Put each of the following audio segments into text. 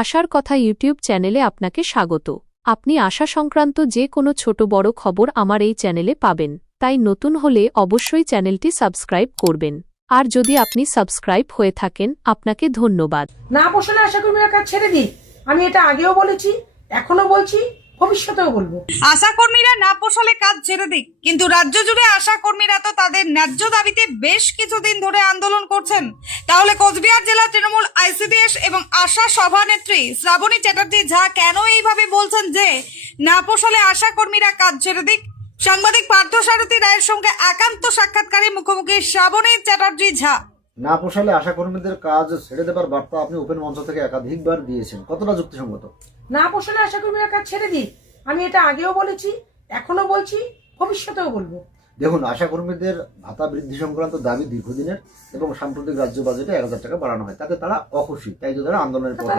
আশার কথা ইউটিউব চ্যানেলে আপনাকে স্বাগত। আপনি আশা সংক্রান্ত যে কোনো ছোট বড় খবর আমার এই চ্যানেলে পাবেন, তাই নতুন হলে অবশ্যই চ্যানেলটি সাবস্ক্রাইব করবেন। আর যদি আপনি সাবস্ক্রাইব হয়ে থাকেন, আপনাকে ধন্যবাদ। না পোষালে আশাকর্মীরা কাজ ছেড়ে দিই, আমি এটা আগেও বলেছি, এখনো বলছি, ভবিষ্যতেও বলবো। আশাকর্মীরা না পোষালে কাজ ছেড়ে দিক, কিন্তু রাজ্য জুড়ে আশাকর্মীরা তো তাদের ন্যায্য দাবিতে বেশ কিছুদিন ধরে আন্দোলন করছেন। তাহলে কোচবিহার জেলা তৃণমূল আইসিডিএস এবং আশা সভানেত্রী শ্রাবণী চ্যাটার্জি ঝা কেন এইভাবে বলছেন যে না পোষালে আশাকর্মীরা কাজ ছেড়ে দিক? সাংবাদিক পার্থসারথী রায়ের সঙ্গে একান্ত সাক্ষাৎকারে মুখোমুখি শ্রাবণী চ্যাটার্জি ঝা। না পোষালে আশাকর্মীদের কাজ ছেড়ে দেবার বার্তা আপনি ওপেন মঞ্চ থেকে একাধিকবার দিয়েছেন, কতটা যুক্তিসঙ্গত? না পোষালে আশাকর্মীরা কাজ ছেড়ে দিই, আমি এটা আগেও বলেছি, এখনো বলছি, ভবিষ্যতেও বলবো। দেখুন, আশাকর্মীদের ভাতা বৃদ্ধি সংক্রান্ত দাবি দীর্ঘদিনের এবং সাম্প্রতিক রাজ্য বাজেটে 1000 টাকা বাড়ানো হয়, তাতে তারা অখুশি, তাই তো তারা আন্দোলনের পথে।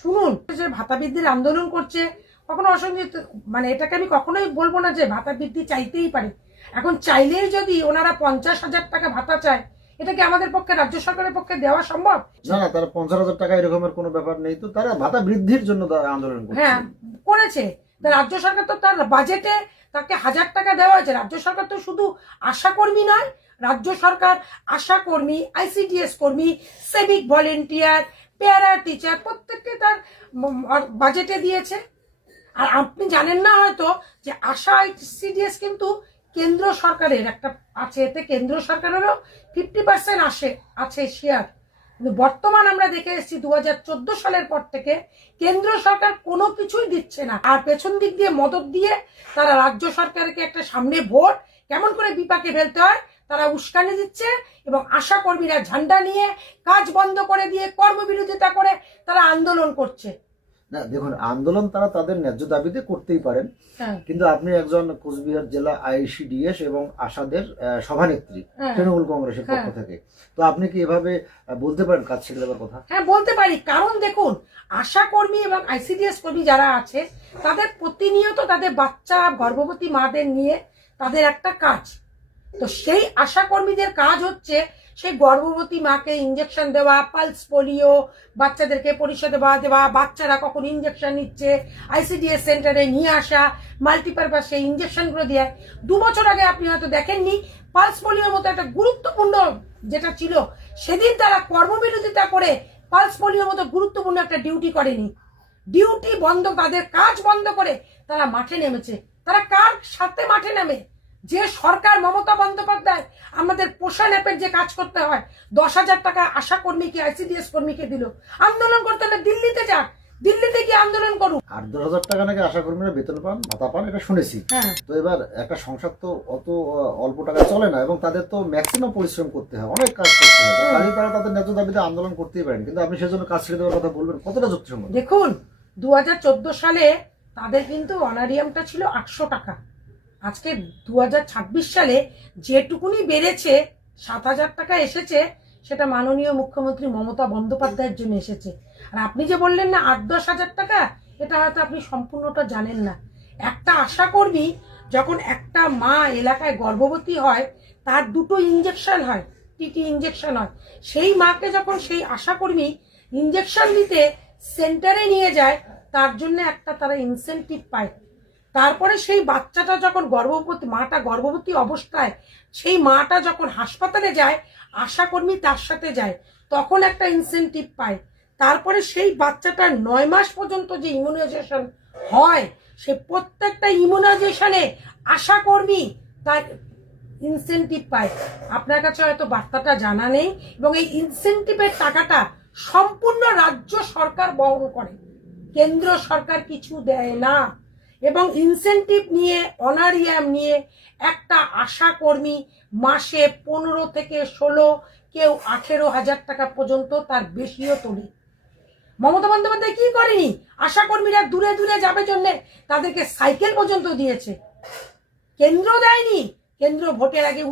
শুনুন, যে ভাতা বৃদ্ধির আন্দোলন করছে, কখনো অসঙ্গে মানে এটাকে আমি কখনোই বলবো না যে ভাতা বৃদ্ধি চাইতেই পারে। এখন চাইলেই যদি ওনারা 50,000 টাকা ভাতা চায়, এটা কি আমাদের পক্ষে, রাজ্য সরকারের পক্ষে দেওয়া সম্ভব? না না, তারা 50,000 টাকা এরকমের কোনো ব্যাপার নেই, তো তারা ভাতা বৃদ্ধির জন্য আন্দোলন করছে। হ্যাঁ, করেছে। তা রাজ্য সরকার তো তার বাজেটে তাকে 1000 টাকা দেওয়া হয়েছে। রাজ্য সরকার তো শুধু আশাকর্মী নয়, রাজ্য সরকার আশাকর্মী, আইসিডিএস কর্মী, সিভিক ভলেন্টিয়ার, প্যারা টিচার প্রত্যেককে তার বাজেটে দিয়েছে। আর আপনি জানেন না হয়তো যে আশা আইসিডিএস কিন্তু কেন্দ্র সরকারের একটা আছে, এতে কেন্দ্র সরকারেরও 50% আছে শেয়ার। কিন্তু বর্তমান আমরা দেখে এসেছি 2014 সালের পর থেকে কেন্দ্র সরকার কোনো কিছুই দিচ্ছে না, আর পেছন দিক দিয়ে মদত দিয়ে তারা রাজ্য সরকারকে একটা সামনে ভোট কেমন করে বিপাকে ফেলতে হয় তারা উস্কানি দিচ্ছে, এবং আশা কর্মীরা ঝান্ডা নিয়ে কাজ বন্ধ করে দিয়ে কর্মবিরোধিতা করে তারা আন্দোলন করছে। না দেখুন, আন্দোলন তারা তাদের ন্যায্য দাবিতে করতেই পারেন, কিন্তু আপনি একজন কোচবিহার জেলা আইসিডিএস এবং আশাদের সভানেত্রী তৃণমূল কংগ্রেসের পক্ষ থেকে, তো আপনি কি এভাবে বলতে পারেন কাজ ছেড়ে দেওয়ার কথা? হ্যাঁ, বলতে পারি। কারণ দেখুন, আশা কর্মী এবং আইসিডিএস কর্মী যারা আছে তাদের প্রতিনিয়ত তাদের বাচ্চা গর্ভবতী মাদের নিয়ে তাদের একটা কাজ। তো সেই আশা কর্মীদের কাজ হচ্ছে সেই গর্ভবতী মাকে ইঞ্জেকশন দেওয়া, পালস পোলিও, বাচ্চাদেরকে পরিষেবা দেওয়া, বাচ্চারা কখন ইঞ্জেকশন নিচ্ছে আইসিডিএস সেন্টারে নিয়ে আসা, মাল্টিপারপাস সেই ইঞ্জেকশনগুলো দেওয়া। 2 বছর আগে আপনি হয়তো দেখেননি, পালস পোলিওর মতো একটা গুরুত্বপূর্ণ যেটা ছিল, সেদিন তারা কর্মবিরোধিতা করে পালস পোলিওর মতো গুরুত্বপূর্ণ একটা ডিউটি করেনি। ডিউটি বন্ধ, তাদের কাজ বন্ধ করে তারা মাঠে নেমেছে। তারা কার সাথে মাঠে নামে? যে সরকার মমতা বন্দ্যোপাধ্যায় আমাদের পোষণ অ্যাপের যে কাজ করতে হয়, 10,000 টাকা আশা কর্মীকে, আইসিডিএস কর্মীকে দিল। আন্দোলন করতে হলে দিল্লিতে যাক, দিল্লিতে গিয়ে আন্দোলন করুন। 8-10,000 টাকা নাকি আশা কর্মীরা বেতন পান, ভাতা পান, এটা শুনেছি। তো এবার একটা সংসার তো অত অল্প টাকা চলে না, এবং তাদের তো ম্যাক্সিমাম পরিশ্রম করতে হয়, অনেক কাজ করতে হয়, তাহলে তারা তাদের ন্যায্য দাবিতে আন্দোলন করতেই পারেন, কিন্তু আপনি সেজন্য কাজ ছেড়ে দেওয়ার কথা বলবেন, কতটা যুক্তিসঙ্গত? দেখুন, 2014 সালে তাদের কিন্তু অনারিয়ামটা ছিল 800 টাকা। আজকে 2026 সালে যেটুকুনি বেড়েছে, 7,000 টাকা এসেছে, সেটা মাননীয় মুখ্যমন্ত্রী মমতা বন্দ্যোপাধ্যায়ের জন্য এসেছে। আর আপনি যে বললেন না 8-10 হাজার টাকা, এটা হয়তো আপনি সম্পূর্ণটা জানেন না। একটা আশাকর্মী যখন একটা মা এলাকায় গর্ভবতী হয়, তার 2টো ইঞ্জেকশন হয়, টিটি ইঞ্জেকশন হয়। সেই মাকে যখন সেই আশাকর্মী ইঞ্জেকশন দিতে সেন্টারে নিয়ে যায়, তার জন্য একটা তারা ইনসেন্টিভ পায়। তারপরে সেই বাচ্চাটা যখন মাটা গর্ভবতী অবস্থায় সেই মাটা যখন হাসপাতালে যায়, আশাকর্মী তার সাথে যায়, তখন একটা ইনসেন্টিভ পায়। তারপরে সেই বাচ্চাটার 9 মাস পর্যন্ত যে ইমিউনাইজেশন হয়, সে প্রত্যেকটা ইমিউনাইজেশনে আশাকর্মী তার ইনসেন্টিভ পায়। আপনার কাছে হয়তো বার্তাটা জানা নেই, এবং এই ইনসেন্টিভের টাকাটা সম্পূর্ণ রাজ্য সরকার বহন করে, কেন্দ্র সরকার কিছু দেয় না। এবং ইনসেন্টিভ নিয়ে, অনারিয়াম নিয়ে একটা আশা কর্মী মাসে 15 থেকে 16, কেউ 18,000 টাকা পর্যন্ত, তার বেশিও তোলে। মমতা বন্দ্যোপাধ্যায় কি করেনি? আশা কর্মীরা দূরে দূরে যাবে জন্য তাদেরকে সাইকেল পর্যন্ত দিয়েছে। কেন্দ্র দেয়নি, কেন্দ্র ভোটের আগে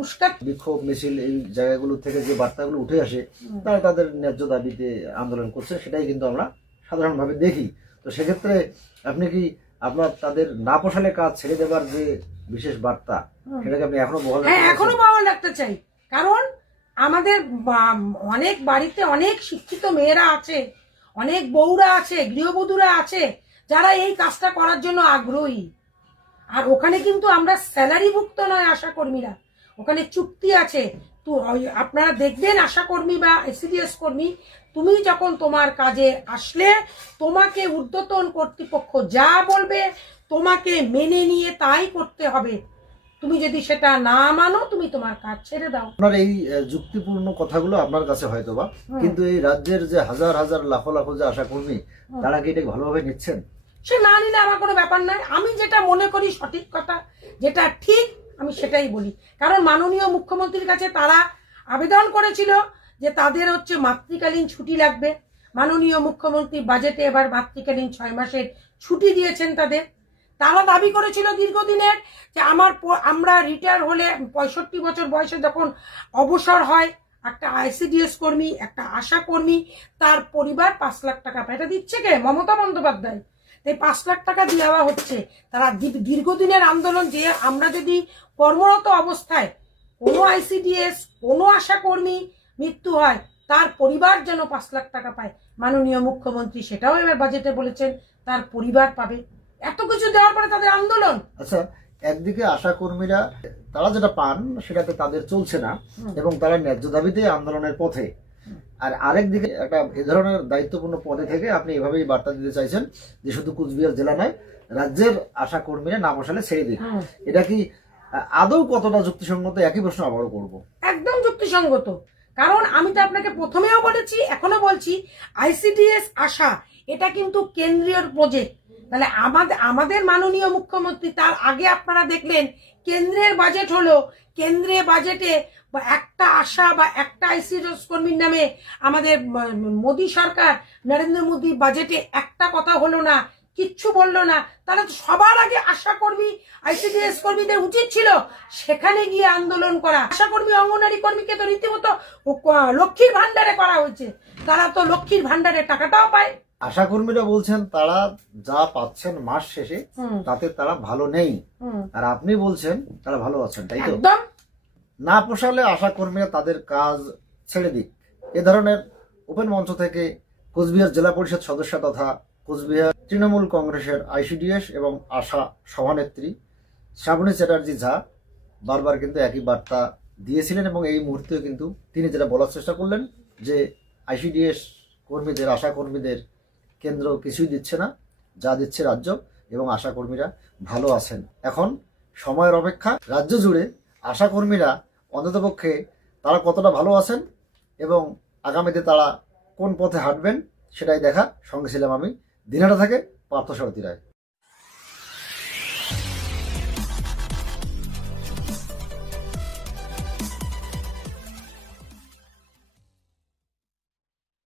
বিক্ষোভ মিছিল এই জায়গাগুলো থেকে যে বার্তাগুলো উঠে আসে, তারা তাদের ন্যায্য দাবিতে আন্দোলন করছে, সেটাই কিন্তু আমরা সাধারণভাবে দেখি। তো সেক্ষেত্রে আপনি কি আপনার তাদের না পোষালে কাজ ছেড়ে দেবার যে বিশেষ বার্তা, সেটাকে আপনি এখনো বহাল রাখতে চান? হ্যাঁ, এখনো বহাল রাখতে চাই। কারণ আমাদের অনেক বাড়িতে অনেক শিক্ষিত মেয়েরা আছে, অনেক বউরা আছে, গৃহবধূরা আছে যারা এই কাজটা করার জন্য আগ্রহী। আর ওখানে কিন্তু আমরা স্যালারিভুক্ত নয় আশাকর্মীরা, ওখানে চুক্তি আছে। তো আপনারা দেখবেন আশাকর্মী বা আইসিডিএস কর্মী, তুমি যখন তোমার কাজে আসলে তোমাকে ঊর্ধ্বতন কর্তৃপক্ষ যা বলবে তোমাকে মেনে নিয়ে তাই করতে হবে। তুমি যদি সেটা না মানো তুমি তোমার কাজ ছেড়ে দাও। আপনার এই যুক্তিপূর্ণ কথাগুলো আপনার কাছে হয়তো বা, কিন্তু এই রাজ্যের যে হাজার হাজার লাখো লাখো যে আশাকর্মী, তারা কি এটা ভালোভাবে নিচ্ছেন? সে না নিলে আমার কোনো ব্যাপার নাই। আমি যেটা মনে করি সঠিক কথা, যেটা ঠিক, আমি সেটাই বলি। কারণ মাননীয় মুখ্যমন্ত্রীর কাছে তারা আবেদন করেছিল যে তাদের হচ্ছে মাতৃকালীন ছুটি লাগবে। মাননীয় মুখ্যমন্ত্রী বাজেটে এবার মাতৃকালীন 6 মাসের ছুটি দিয়েছেন তাদের। তারা দাবি করেছিল দীর্ঘদিনের যে আমরা রিটায়ার হলে 65 বছর বয়সে যখন অবসর হয়, একটা আইসিডিএস কর্মী, একটা আশা কর্মী, তার পরিবার 5 লাখ টাকা পায়। এটা দিচ্ছে কে? মমতা বন্দ্যোপাধ্যায়। তাই 5 লাখ টাকা দেওয়া হচ্ছে। তারা দীর্ঘদিনের আন্দোলন যে আমরা যদি কর্মরত অবস্থায় কোনো আইসিডিএস, কোনো আশা কর্মী মৃত্যু হয়, তার পরিবার যেন 5 লাখ টাকা পায়। মাননীয় মুখ্যমন্ত্রী সেটাও এবার বাজেটে বলেছেন তার পরিবার পাবে। এত কিছু দেওয়ার পরে তাদের আন্দোলন। আচ্ছা, একদিকে আশা কর্মীরা তারা যেটা পান সেটাতে তাদের চলছে না এবং তারা ন্যায্য দাবিতে আন্দোলনের পথে, আর আরেকদিকে একটা এ ধরনের দায়িত্বপূর্ণ পদে থেকে আপনি এভাবেই বার্তা দিতে চাইছেন যে শুধু কুচবিহার জেলা নয়, রাজ্যের আশা কর্মীরা না বসালে ছেড়ে দিন। এটা কি আদৌ কতটা যুক্তিসঙ্গত? একই প্রশ্ন আবারও করব। একদম যুক্তিসঙ্গত। কারণ আমি তো আপনাকে প্রথমেও বলেছি, এখনো বলছি, আইসিডিএস আশা এটা কিন্তু কেন্দ্রীয় প্রজেক্ট। তাহলে আমাদের মাননীয় মুখ্যমন্ত্রী, তার আগে আপনারা দেখলেন কেন্দ্রের বাজেট হলো, কেন্দ্রের বাজেটে একটা আশা বা একটা আইসিডিএস কর্মীর নামে আমাদের মোদী সরকার, নরেন্দ্র মোদী বাজেটে একটা কথা হলো না, কিচ্ছু বললো না। তাহলে তো সবার আগে আশা কর্মী, আইসিডিএস কর্মীদের উচিত ছিল সেখানে গিয়ে আন্দোলন করা। আশা কর্মী, অঙ্গনারী কর্মীকে তো রীতিমতো লক্ষ্মীর ভান্ডারে করা হয়েছে, তারা তো লক্ষ্মীর ভান্ডারে টাকাটাও পায়। আশা কর্মীরা বলছেন তারা যা পাচ্ছেন মাস শেষে তাতে তারা ভালো নেই, আর আপনি বলছেন তারা ভালো আছেন, তাই তো? একদম। না পোষালে আশা কর্মীরা তাদের কাজ ছেড়ে দিক, এ ধরনের ওপেন মঞ্চ থেকে কোচবিহার জেলা পরিষদ সদস্য তথা কোচবিহার তৃণমূল কংগ্রেসের আইসিডিএস এবং আশা সভানেত্রী শ্রাবণী চ্যাটার্জি ঝা বারবার কিন্তু একই বার্তা দিয়েছিলেন এবং এই মুহূর্তেও কিন্তু তিনি যেটা বলার চেষ্টা করলেন যে আইসিডিএস কর্মীদের, আশা কর্মীদের কেন্দ্র কিছুই দিচ্ছে না, যা দিচ্ছে রাজ্য, এবং আশা কর্মীরা ভালো আছেন। এখন সময়ের অপেক্ষা। রাজ্য জুড়ে আশা কর্মীরা অন্ততপক্ষে তারা কতটা ভালো আছেন এবং আগামীতে তারা কোন পথে হাঁটবেন সেটাই দেখা। সঙ্গে ছিলাম আমি দিনহাটা থেকে পার্থসারথী রায়।